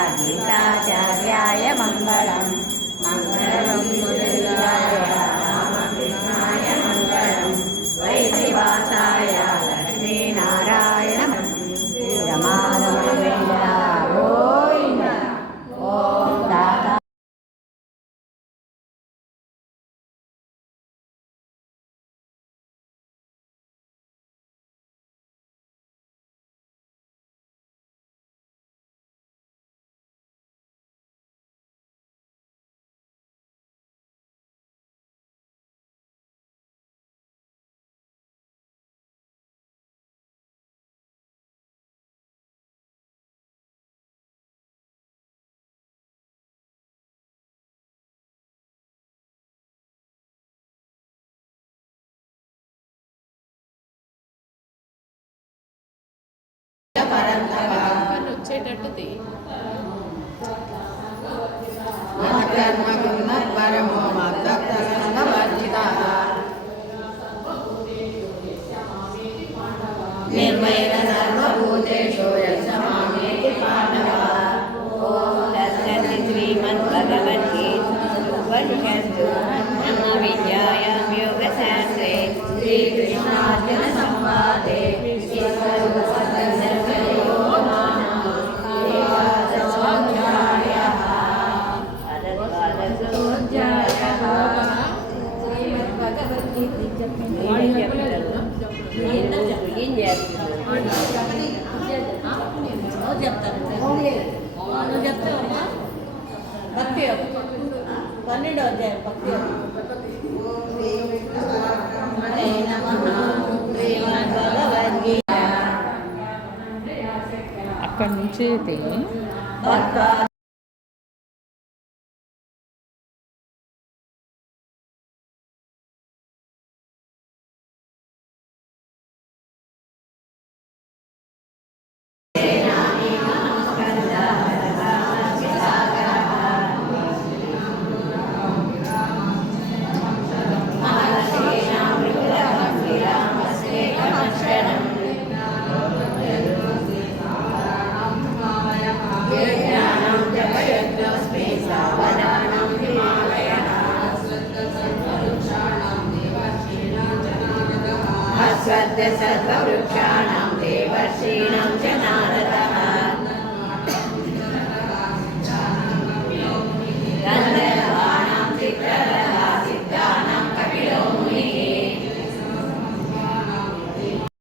ादिताचार्याय मङ्गलम् పరంతప కానీ వచ్చేటట్టు కర్మగుణ పరమో మద్దక్తంగ వర్జిత. నిర్మయన సర్వభూతేషు యస్మామేతి ఏం చేస్తున్నారు చెప్తాను చెప్తావమ్మా భక్తి యోగం. అధ్యాయం భక్తి అక్కడి నుంచి అయితే అశ్వత్థ సర్వవృక్షాణం దేవర్షీణం చ నారదः